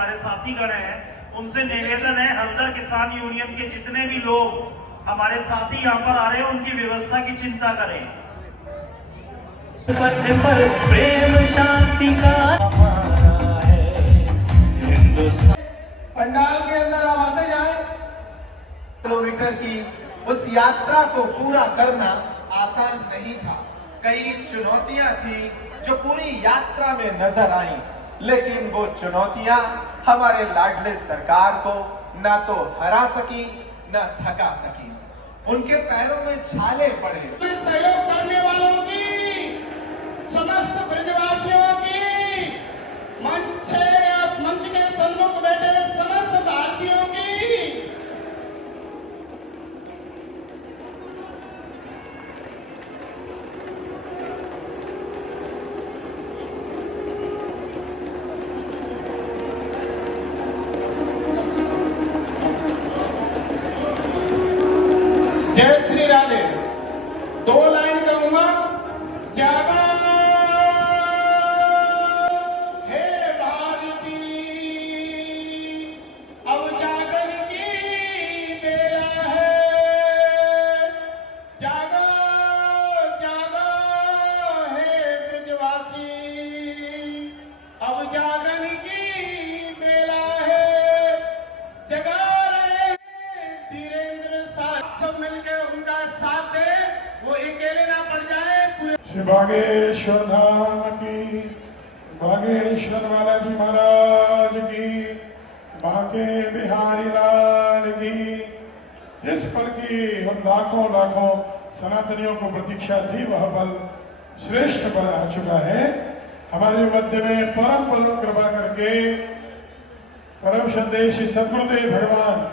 हमारे साथीगण हैं, उनसे निवेदन है हल्दर किसान यूनियन के जितने भी लोग हमारे साथी यहाँ पर आ रहे हैं उनकी व्यवस्था की चिंता करें। पथ पर प्रेम शांति का हमारा है हिंदुस्तान। पंडाल के अंदर आप आते जाए। किलोमीटर की उस यात्रा को पूरा करना आसान नहीं था। कई चुनौतियां थी जो पूरी यात्रा में नजर आई, लेकिन वो चुनौतियां हमारे लाडले सरकार को ना तो हरा सकी न थका सकी। उनके पैरों में छाले पड़े। सहयोग करने वालों की, समस्त ब्रजवासियों की, मंच के सम्मुख बैठे समस्त भारतीयों की जय श्री राधे। 2 लाइन कहूंगा। जागा हे भारती, अब जागर की बेला है। जागा जागा हे ब्रजवासी, अब जागन की बेला है। जगा रहे धीरेन्द्र साथ मिलकर उनका साथ दे, वो अकेले ना पड़ जाए। श्री बागेश्वर धाम की, बागेश्वर बालाजी महाराज की, बांके बिहारी लाल की। जिस पल की हम लाखों लाखों सनातनियों को प्रतीक्षा थी वह पल श्रेष्ठ पल आ चुका है। हमारे मध्य में परम परम कृपा करके परम संदेशी सद्गुरुदेव भगवान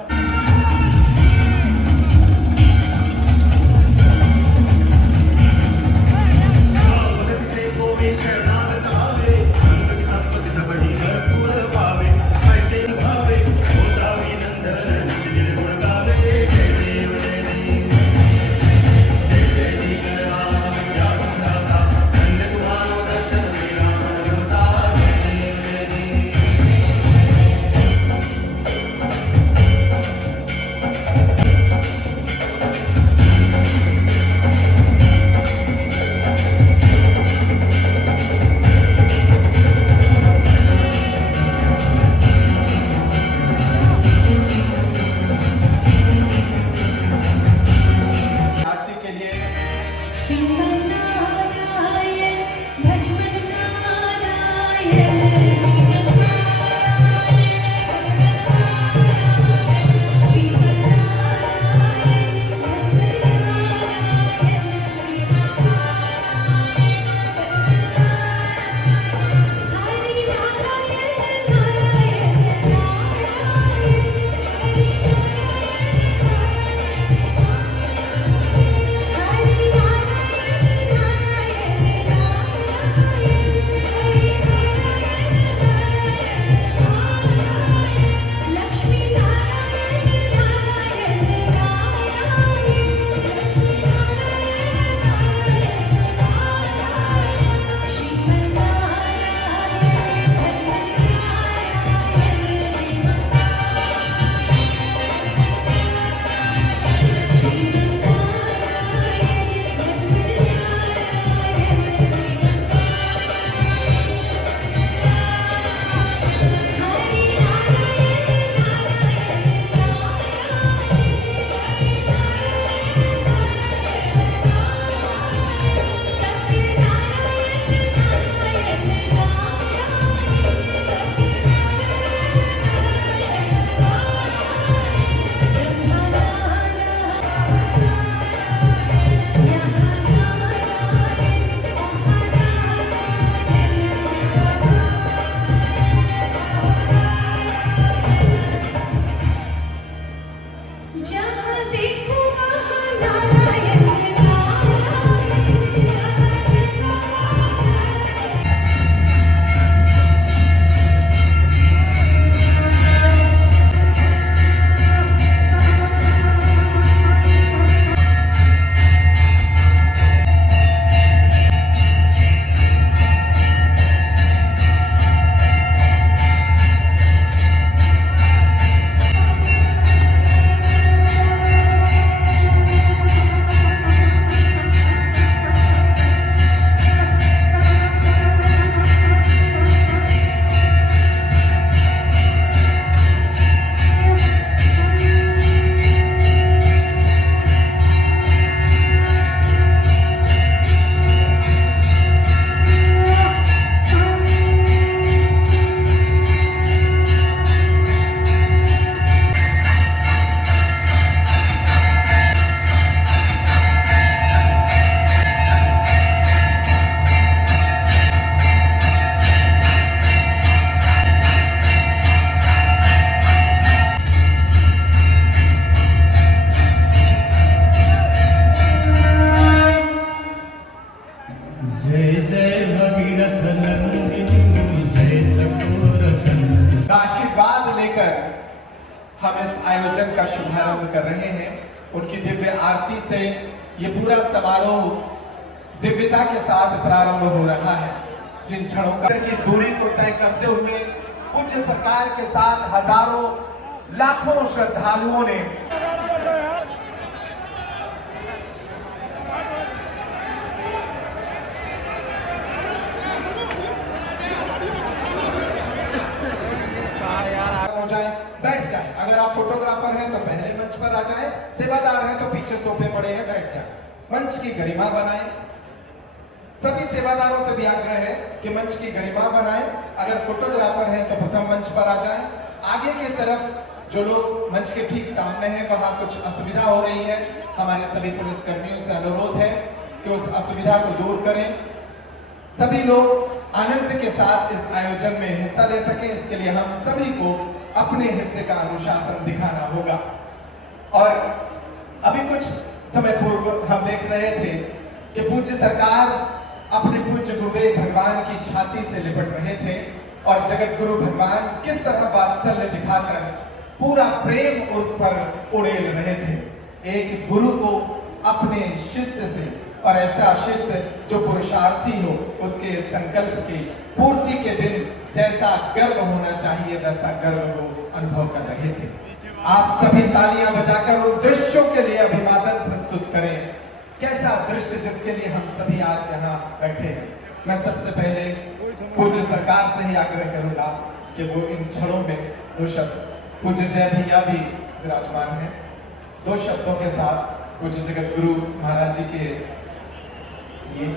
लेकर हम इस आयोजन का शुभारंभ कर रहे हैं। उनकी दिव्य आरती से ये पूरा समारोह दिव्यता के साथ प्रारंभ हो रहा है। जिन क्षणों की दूरी को तय करते हुए पूज्य सरकार के साथ हजारों लाखों श्रद्धालुओं ने बैठ जाए। अगर आप फोटोग्राफर हैं तो पहले मंच पर आ जाएं, सेवादार हैं तो पीछे सोफे पड़े हैं बैठ जाएं। मंच की गरिमा बनाएं। सभी सेवादारों से भी आग्रह है कि मंच की गरिमा बनाएं। अगर फोटोग्राफर हैं तो प्रथम मंच पर आ जाएं। आगे की तरफ जो लोग मंच के ठीक सामने हैं वहां कुछ असुविधा हो रही है। हमारे सभी पुलिस कर्मियों से अनुरोध है कि उस असुविधा को दूर करें। सभी लोग आनंद के साथ इस आयोजन में हिस्सा ले सके, इसके लिए हम सभी को अपने हिस्से का अनुशासन दिखाना होगा। और अभी कुछ समय पूर्व हम देख रहे थे कि पूज्य सरकार अपने पूज्य गुरुदेव भगवान की छाती से लिपट रहे थे और जगत गुरु भगवान किस तरह वात्सल्य दिखाकर पूरा प्रेम उन पर उड़ेल रहे थे। एक गुरु को अपने शिष्य से, और ऐसा शिष्य जो पुरुषार्थी हो, उसके संकल्प की पूर्ति के दिन जैसा गर्व होना चाहिए वैसा गर्व को अनुभव कर रहे थे। आप सभी तालियां बजाकर उन दृश्यों के लिए अभिवादन प्रस्तुत करें। कैसा दृश्य जिसके लिए हम सभी आज यहाँ बैठे हैं। मैं सबसे पहले पूज्य सरकार से ही आग्रह करूंगा कि वो इन क्षणों में दो शब्द, पूज्य जय भैया भी विराजमान है, दो शब्दों के साथ पूज्य जगत गुरु महाराज जी के लिए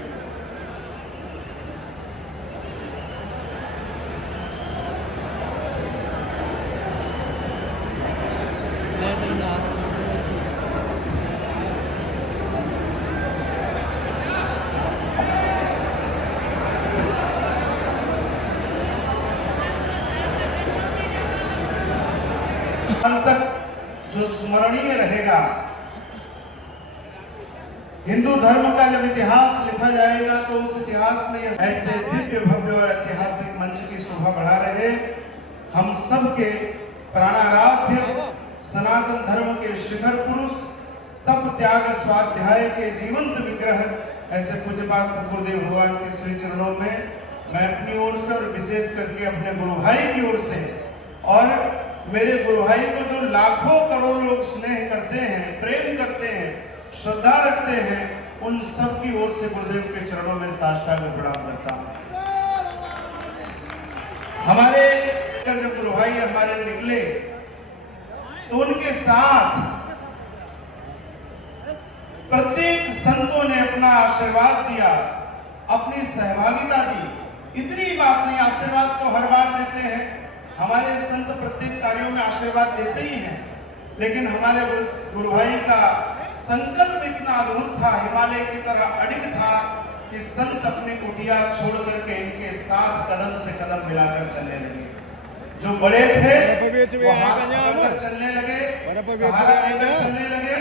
अंत तक जो स्मरणीय रहेगा। हिंदू धर्म का जब इतिहास लिखा जाएगा तो उस इतिहास में ऐसे दिव्य भव्य और ऐतिहासिक मंच की शोभा बढ़ा रहे हम सब के प्राणाराध्य सनातन धर्म के शिखर पुरुष, तप त्याग स्वाध्याय के जीवंत विग्रह ऐसे पूज्यपाद सद्गुरुदेव भगवान के श्री चरणों में मैं अपनी ओर से और विशेष करके अपने गुरु भाई की ओर से और मेरे गुरु भाई को जो लाखों करोड़ लोग स्नेह करते हैं, प्रेम करते हैं, श्रद्धा रखते हैं, उन सब की ओर से गुरुदेव के चरणों में साष्टांग प्रणाम करता हूं। हमारे जब गुरु भाई हमारे निकले तो उनके साथ प्रत्येक संतों ने अपना आशीर्वाद दिया, अपनी सहभागिता दी। इतनी बात नहीं, आशीर्वाद तो हर बार देते हैं, हमारे संत प्रत्येक कार्यों में आशीर्वाद देते ही हैं, लेकिन हमारे गुरु भाई का संकल्प इतना अद्भुत था, हिमालय की तरह अडिग था कि संत अपनी कुटिया छोड़ करके इनके साथ कदम से कदम मिलाकर चलने लगे। जो बड़े थे वो हाथ पकड़कर चलने लगे, सहारा लेकर चलने लगे,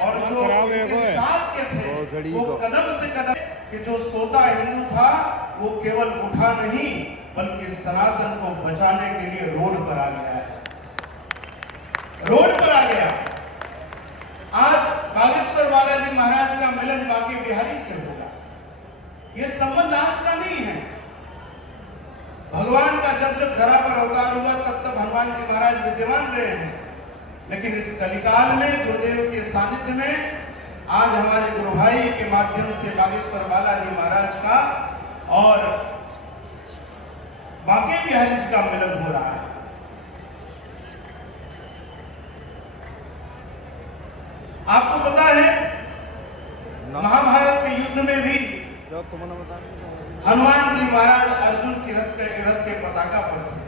और जो इनके साथ के थे वो कदम से कदम, कि जो सोता हिंदू था वो केवल उठा नहीं बल्कि सनातन को बचाने के लिए रोड पर आ गया है, रोड पर आ गया। आज बागेश्वर बालाजी महाराज का मिलन बांके बिहारी से होगा। यह संबंध आज का नहीं है। भगवान का जब जब धरा पर अवतार हुआ तब तब हनुमान जी महाराज विद्यमान रहे हैं, लेकिन इस कलिकाल में गुरुदेव के सानिध्य में आज हमारे गुरु भाई के माध्यम से बागेश्वर बालाजी महाराज का और बांके बिहारी जी का मिलन हो रहा है। आपको पता है महाभारत के युद्ध में भी हनुमान जी महाराज अर्जुन की रथ के पताका पर थे।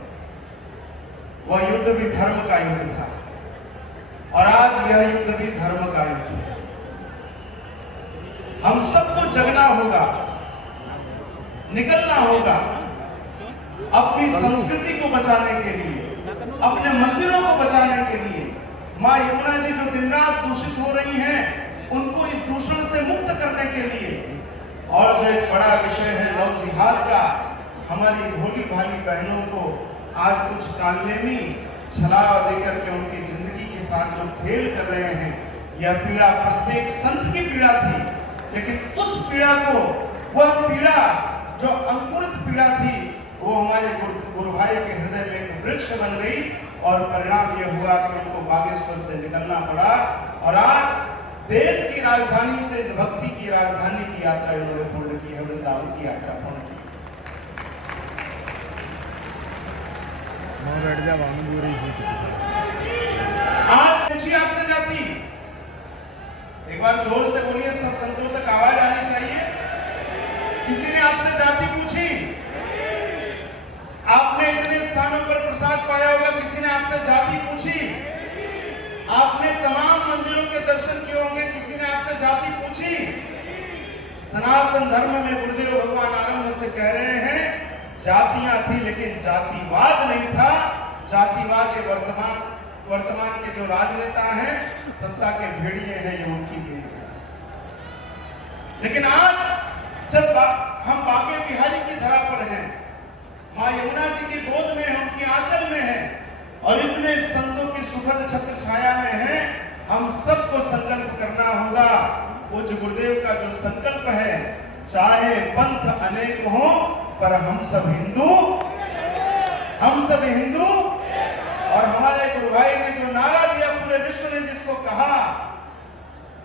वह युद्ध भी धर्म का युद्ध था और आज यह युद्ध भी धर्म का युद्ध है। हम सबको जगना होगा, निकलना होगा अपनी संस्कृति को बचाने के लिए, अपने मंदिरों को बचाने के लिए। मां यमुना जी जो दिन रात दूषित हो रही हैं, उनको इस दूषण से मुक्त करने के लिए, और जो एक बड़ा विषय है लव जिहाद का, हमारी भोली भाली बहनों को आज कुछ कालनेमी छलावा देकर के उनकी जिंदगी के साथ जो खेल कर रहे हैं, यह पीड़ा प्रत्येक संत की पीड़ा थी। लेकिन उस पीड़ा को, वह पीड़ा जो अंकुरित पीड़ा थी, वो हमारे गुरु भाई के हृदय में एक वृक्ष बन गई और परिणाम यह हुआ कि उनको बागेश्वर से निकलना पड़ा और आज देश की राजधानी से इस भक्ति की राजधानी की यात्रा इन्होंने पूर्ण की है, वृंदावन की यात्रा पूर्ण की। आज पूछिए आपसे जाति, एक बार जोर से बोलिए, सब संतों तक आवाज आनी चाहिए। किसी ने आपसे जाति पूछी? आपने इतने स्थानों पर प्रसाद पाया होगा, किसी ने आपसे जाति पूछी? आपने तमाम मंदिरों के दर्शन किए होंगे, किसी ने आपसे जाति पूछी? सनातन धर्म में गुरुदेव भगवान आरंभ से कह रहे हैं, जातियां थी लेकिन जातिवाद नहीं था। जातिवाद ये वर्तमान के जो राजनेता हैं, सत्ता के भेड़िए हैं, ये उनकी देन है। लेकिन आज जब हम बांके बिहारी की धरा पर हैं, मां यमुना जी की गोद में है, उनकी आंचल में है और इतने संतों की सुखद छत्र छाया में है, हम सबको संकल्प करना होगा। वो जो गुरुदेव का जो संकल्प है, चाहे पंथ अनेक हो पर हम सब हिंदू, हम सब हिंदू। और हमारे गुरु भाई ने जो नारा दिया, पूरे विश्व ने जिसको कहा,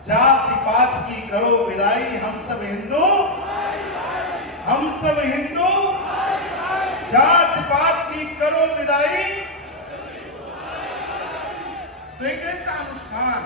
जाति पात की करो विदाई, हम सब हिंदू, हम सब हिंदू, जात पात की करो विदाई। तो एक ऐसा अनुष्ठान